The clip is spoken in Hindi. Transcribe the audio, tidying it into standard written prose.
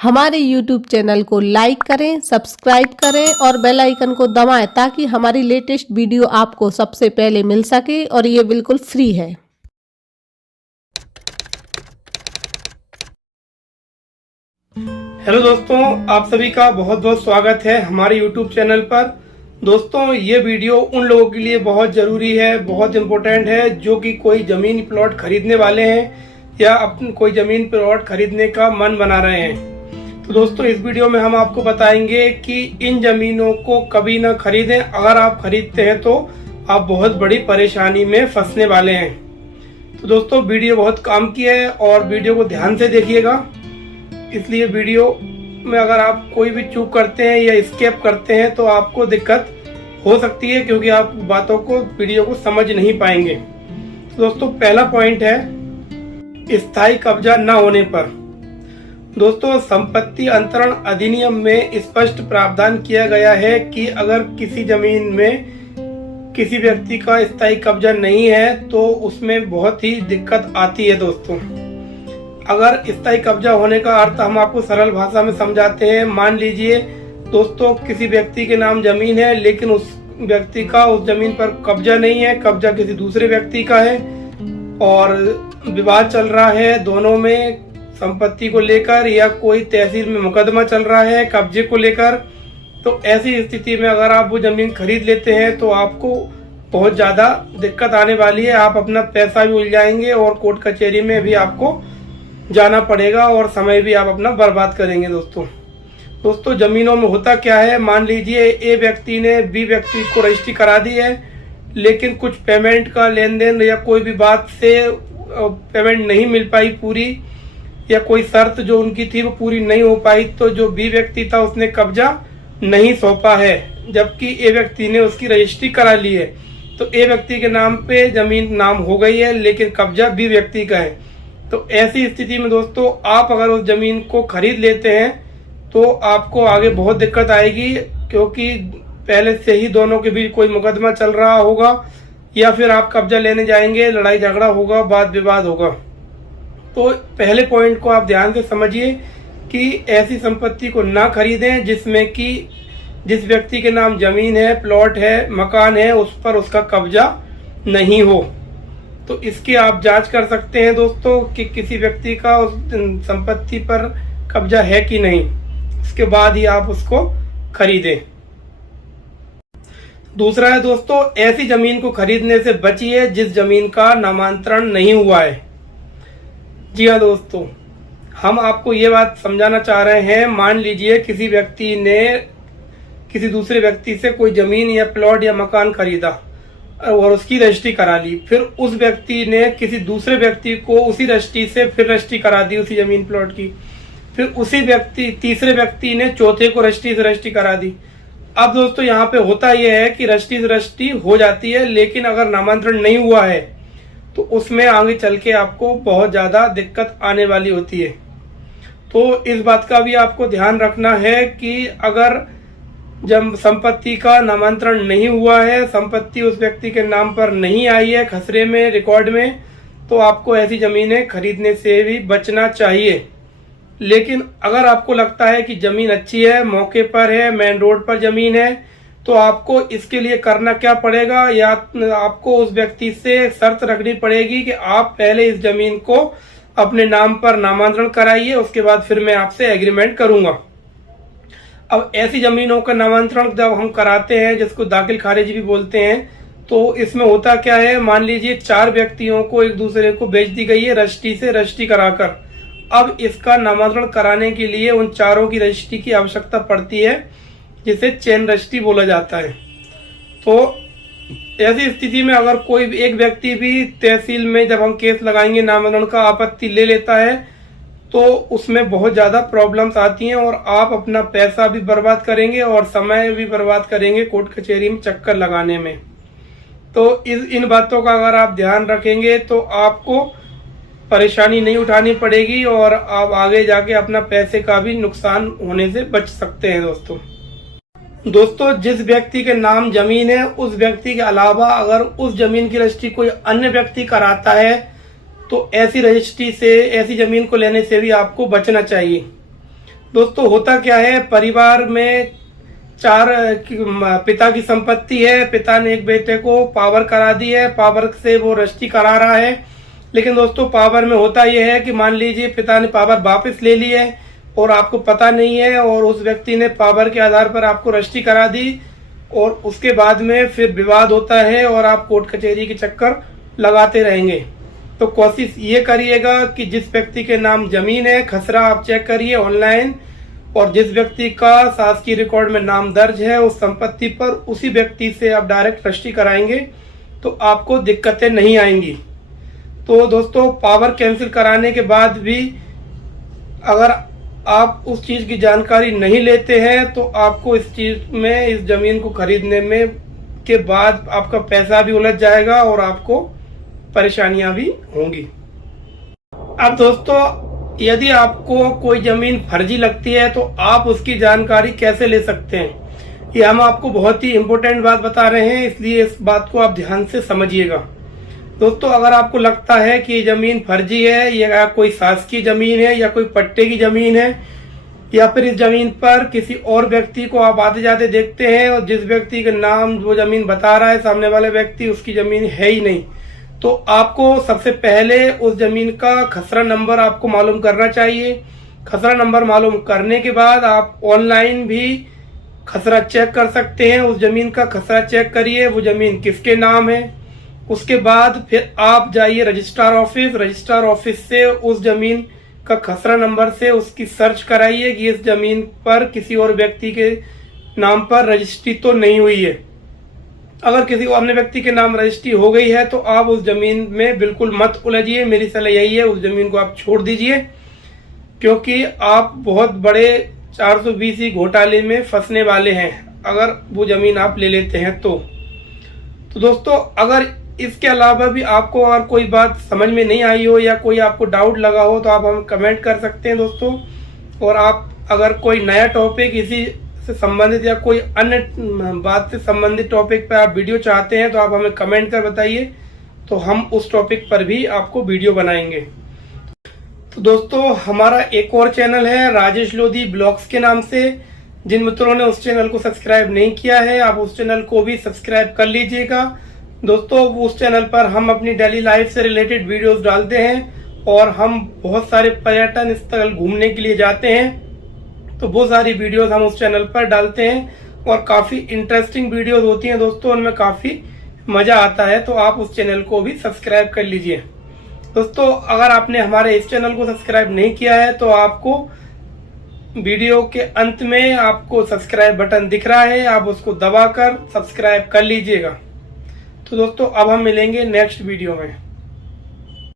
हमारे YouTube चैनल को लाइक करें, सब्सक्राइब करें और बेल आइकन को दबाएं ताकि हमारी लेटेस्ट वीडियो आपको सबसे पहले मिल सके और ये बिल्कुल फ्री है। हेलो दोस्तों, आप सभी का बहुत बहुत स्वागत है हमारे YouTube चैनल पर। दोस्तों, ये वीडियो उन लोगों के लिए बहुत ज़रूरी है, बहुत इम्पोर्टेंट है जो कि कोई ज़मीन प्लॉट खरीदने वाले हैं या अपनी कोई ज़मीन प्लॉट खरीदने का मन बना रहे हैं। तो दोस्तों, इस वीडियो में हम आपको बताएंगे कि इन ज़मीनों को कभी ना खरीदें। अगर आप खरीदते हैं तो आप बहुत बड़ी परेशानी में फंसने वाले हैं। तो दोस्तों, वीडियो बहुत काम की है और वीडियो को ध्यान से देखिएगा। इसलिए वीडियो में अगर आप कोई भी चूक करते हैं या स्किप करते हैं तो आपको दिक्कत हो सकती है, क्योंकि आप बातों को वीडियो को समझ नहीं पाएंगे। तो दोस्तों, पहला पॉइंट है स्थायी कब्जा न होने पर। दोस्तों, संपत्ति अंतरण अधिनियम में स्पष्ट प्रावधान किया गया है कि अगर किसी जमीन में किसी व्यक्ति का स्थायी कब्जा नहीं है तो उसमें बहुत ही दिक्कत आती है। दोस्तों, अगर स्थायी कब्जा होने का अर्थ हम आपको सरल भाषा में समझाते हैं। मान लीजिए दोस्तों, किसी व्यक्ति के नाम जमीन है लेकिन उस व्यक्ति का उस जमीन पर कब्जा नहीं है, कब्जा किसी दूसरे व्यक्ति का है और विवाद चल रहा है दोनों में संपत्ति को लेकर, या कोई तहसील में मुकदमा चल रहा है कब्जे को लेकर। तो ऐसी स्थिति में अगर आप वो जमीन खरीद लेते हैं तो आपको बहुत ज्यादा दिक्कत आने वाली है। आप अपना पैसा भी उलझाएंगे और कोर्ट कचहरी में भी आपको जाना पड़ेगा और समय भी आप अपना बर्बाद करेंगे। दोस्तों, जमीनों में होता क्या है, मान लीजिए ए व्यक्ति ने बी व्यक्ति को रजिस्ट्री करा दी है, लेकिन कुछ पेमेंट का लेन देन या कोई भी बात से पेमेंट नहीं मिल पाई पूरी, या कोई शर्त जो उनकी थी वो पूरी नहीं हो पाई, तो जो बी व्यक्ति था उसने कब्जा नहीं सौंपा है, जबकि ए व्यक्ति ने उसकी रजिस्ट्री करा ली है। तो ए व्यक्ति के नाम पे जमीन नाम हो गई है लेकिन कब्जा बी व्यक्ति का है। तो ऐसी स्थिति में दोस्तों, आप अगर उस जमीन को खरीद लेते हैं तो आपको आगे बहुत दिक्कत आएगी, क्योंकि पहले से ही दोनों के बीच कोई मुकदमा चल रहा होगा या फिर आप कब्जा लेने जाएंगे, लड़ाई झगड़ा होगा, वाद विवाद होगा। तो पहले पॉइंट को आप ध्यान से समझिए कि ऐसी संपत्ति को ना खरीदें जिसमें कि जिस व्यक्ति के नाम जमीन है, प्लॉट है, मकान है, उस पर उसका कब्जा नहीं हो। तो इसकी आप जांच कर सकते हैं दोस्तों कि किसी व्यक्ति का उस संपत्ति पर कब्जा है कि नहीं, उसके बाद ही आप उसको खरीदें। दूसरा है दोस्तों, ऐसी जमीन को खरीदने से बचिए जिस जमीन का नामांतरण नहीं हुआ है। जी हाँ दोस्तों, हम आपको ये बात समझाना चाह रहे हैं। मान लीजिए किसी व्यक्ति ने किसी दूसरे व्यक्ति से कोई जमीन या प्लॉट या मकान खरीदा और उसकी रजिस्ट्री करा ली, फिर उस व्यक्ति ने किसी दूसरे व्यक्ति को उसी रजिस्ट्री से फिर रजिस्ट्री करा दी उसी जमीन प्लॉट की, फिर उसी व्यक्ति तीसरे व्यक्ति ने चौथे को रजिस्ट्री से रजिस्ट्री करा दी। अब दोस्तों, यहाँ पे होता यह है कि रजिस्ट्री से रजिस्ट्री हो जाती है, लेकिन अगर नामांतरण नहीं हुआ है तो उसमें आगे चल के आपको बहुत ज्यादा दिक्कत आने वाली होती है। तो इस बात का भी आपको ध्यान रखना है कि अगर जब संपत्ति का नामांतरण नहीं हुआ है, संपत्ति उस व्यक्ति के नाम पर नहीं आई है खसरे में, रिकॉर्ड में, तो आपको ऐसी जमीनें खरीदने से भी बचना चाहिए। लेकिन अगर आपको लगता है कि जमीन अच्छी है, मौके पर है, मेन रोड पर जमीन है, तो आपको इसके लिए करना क्या पड़ेगा, या आपको उस व्यक्ति से शर्त रखनी पड़ेगी कि आप पहले इस जमीन को अपने नाम पर नामांतरण कराइए, उसके बाद फिर मैं आपसे एग्रीमेंट करूंगा। अब ऐसी जमीनों का नामांतरण जब हम कराते हैं, जिसको दाखिल खारिज भी बोलते हैं, तो इसमें होता क्या है, मान लीजिए 4 व्यक्तियों को एक दूसरे को बेच दी गई है रजिस्ट्री से रजिस्ट्री कराकर। अब इसका नामांतरण कराने के लिए उन चारों की रजिस्ट्री की आवश्यकता पड़ती है, जिसे चेन रजिस्ट्री बोला जाता है। तो ऐसी स्थिति में अगर कोई एक व्यक्ति भी तहसील में जब हम केस लगाएंगे नामांतरण का आपत्ति ले लेता है तो उसमें बहुत ज़्यादा प्रॉब्लम्स आती हैं और आप अपना पैसा भी बर्बाद करेंगे और समय भी बर्बाद करेंगे कोर्ट कचहरी में चक्कर लगाने में। तो इन बातों का अगर आप ध्यान रखेंगे तो आपको परेशानी नहीं उठानी पड़ेगी और आप आगे जाके अपना पैसे का भी नुकसान होने से बच सकते हैं। दोस्तों, जिस व्यक्ति के नाम जमीन है उस व्यक्ति के अलावा अगर उस जमीन की रजिस्ट्री कोई अन्य व्यक्ति कराता है तो ऐसी रजिस्ट्री से, ऐसी जमीन को लेने से भी आपको बचना चाहिए। दोस्तों होता क्या है, परिवार में 4 पिता की संपत्ति है। पिता ने एक बेटे को पावर करा दी है, पावर से वो रजिस्ट्री करा रहा है। लेकिन दोस्तों पावर में होता यह है कि मान लीजिए पिता ने पावर वापस ले ली है और आपको पता नहीं है, और उस व्यक्ति ने पावर के आधार पर आपको रजिस्ट्री करा दी, और उसके बाद में फिर विवाद होता है और आप कोर्ट कचहरी के चक्कर लगाते रहेंगे। तो कोशिश ये करिएगा कि जिस व्यक्ति के नाम जमीन है, खसरा आप चेक करिए ऑनलाइन, और जिस व्यक्ति का शासकीय रिकॉर्ड में नाम दर्ज है उस संपत्ति पर, उसी व्यक्ति से आप डायरेक्ट रजिस्ट्री कराएंगे तो आपको दिक्कतें नहीं आएंगी। तो दोस्तों पावर कैंसिल कराने के बाद भी अगर आप उस चीज़ की जानकारी नहीं लेते हैं तो आपको इस चीज़ में, इस ज़मीन को खरीदने में के बाद आपका पैसा भी उलझ जाएगा और आपको परेशानियां भी होंगी। अब दोस्तों यदि आपको कोई ज़मीन फर्जी लगती है तो आप उसकी जानकारी कैसे ले सकते हैं, ये हम आपको बहुत ही इम्पोर्टेंट बात बता रहे हैं, इसलिए इस बात को आप ध्यान से समझिएगा। दोस्तों अगर आपको लगता है कि ये ज़मीन फर्जी है, या कोई शासकीय ज़मीन है, या कोई पट्टे की ज़मीन है, या फिर इस ज़मीन पर किसी और व्यक्ति को आप आते जाते देखते हैं और जिस व्यक्ति का नाम वो ज़मीन बता रहा है सामने वाले व्यक्ति, उसकी ज़मीन है ही नहीं, तो आपको सबसे पहले उस ज़मीन का खसरा नंबर आपको मालूम करना चाहिए। खसरा नंबर मालूम करने के बाद आप ऑनलाइन भी खसरा चेक कर सकते हैं। उस ज़मीन का खसरा चेक करिए, वो ज़मीन किसके नाम है। उसके बाद फिर आप जाइए रजिस्ट्रार ऑफिस से उस ज़मीन का खसरा नंबर से उसकी सर्च कराइए कि इस ज़मीन पर किसी और व्यक्ति के नाम पर रजिस्ट्री तो नहीं हुई है। अगर किसी अन्य व्यक्ति के नाम रजिस्ट्री हो गई है तो आप उस ज़मीन में बिल्कुल मत उलझिए। मेरी सलाह यही है, उस ज़मीन को आप छोड़ दीजिए, क्योंकि आप बहुत बड़े 420 घोटाले में फंसने वाले हैं अगर वो ज़मीन आप ले लेते हैं तो दोस्तों अगर इसके अलावा भी आपको और कोई बात समझ में नहीं आई हो या कोई आपको डाउट लगा हो तो आप हमें कमेंट कर सकते हैं दोस्तों। और आप अगर कोई नया टॉपिक इसी से संबंधित या कोई अन्य बात से संबंधित टॉपिक पर आप वीडियो चाहते हैं तो आप हमें कमेंट कर बताइए, तो हम उस टॉपिक पर भी आपको वीडियो बनाएंगे। तो दोस्तों हमारा एक और चैनल है राजेश लोधी ब्लॉग्स के नाम से। जिन मित्रों ने उस चैनल को सब्सक्राइब नहीं किया है आप उस चैनल को भी सब्सक्राइब कर लीजिएगा। दोस्तों उस चैनल पर हम अपनी डेली लाइफ से रिलेटेड वीडियोस डालते हैं और हम बहुत सारे पर्यटन स्थल घूमने के लिए जाते हैं, तो वो सारी वीडियोस हम उस चैनल पर डालते हैं और काफ़ी इंटरेस्टिंग वीडियोस होती हैं दोस्तों, उनमें काफ़ी मज़ा आता है। तो आप उस चैनल को भी सब्सक्राइब कर लीजिए। दोस्तों अगर आपने हमारे इस चैनल को सब्सक्राइब नहीं किया है तो आपको वीडियो के अंत में आपको सब्सक्राइब बटन दिख रहा है, आप उसको दबाकर सब्सक्राइब कर लीजिएगा। तो दोस्तों अब हम मिलेंगे नेक्स्ट वीडियो में।